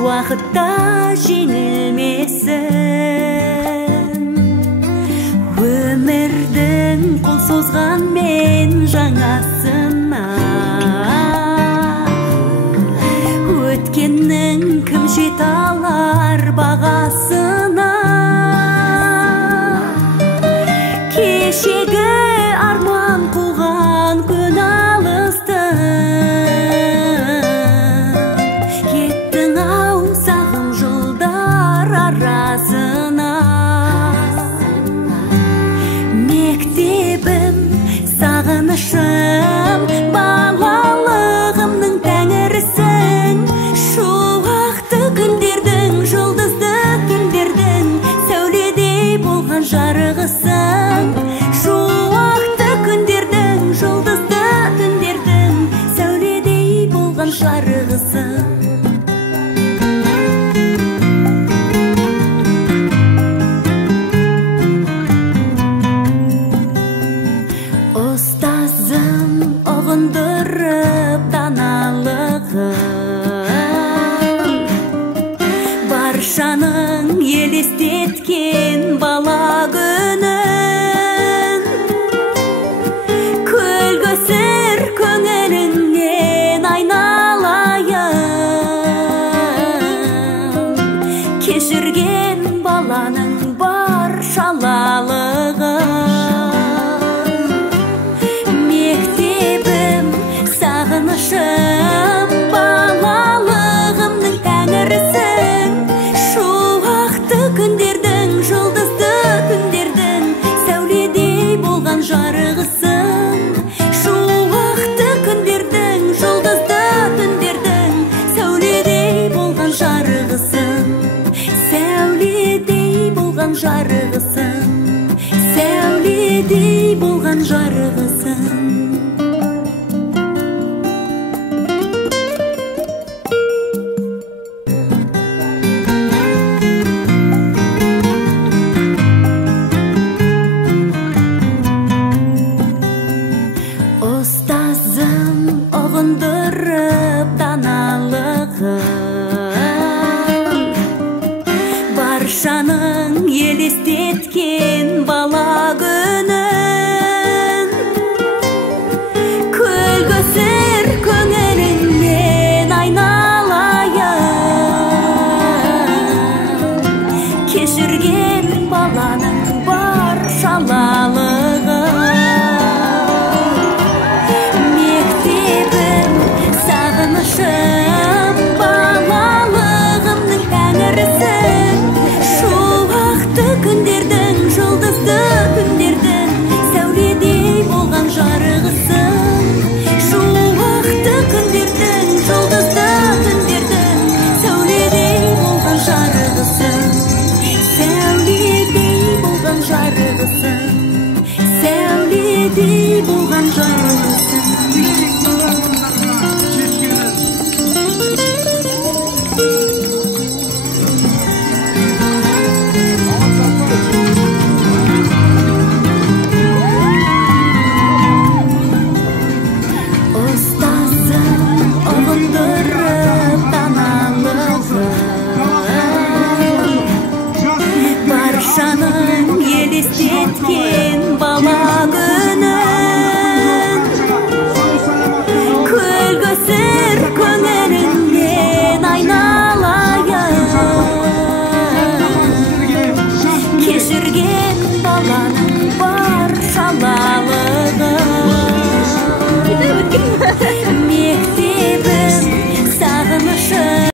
уақытта жеңілмесін. Өмірдің қол созған мен жаңасына, өткеннің кім жете алар бағасына. Кешегі арман қуған күн алысты, кеттің ау сағым жылдар арасына. Мектебім, сағынышым, балалығымның тәңірісің. Шуақты күндердің, жұлдызды түндердің сәуледей болған жарығысың. Шуақты күндердің, жұлдызды түндердің сәуледей болған жарығысың. Ұстазым ұғындырып даналығын, баршаның елестеткен бала күнін. Көлгөсір көңіліңнен айналайын, кешірген баланың баршалалығын. Мектебім, сағынышым, балалығымның тәңірісің. Шуақты күндердің, жұлдызды түндердің сәуледей болған жарығысың. Шуақты күндердің, жұлдызды түндердің сәуледей болған жарығысың. Сәуледей болған жарығысың. Сәуледей болған жарығысың.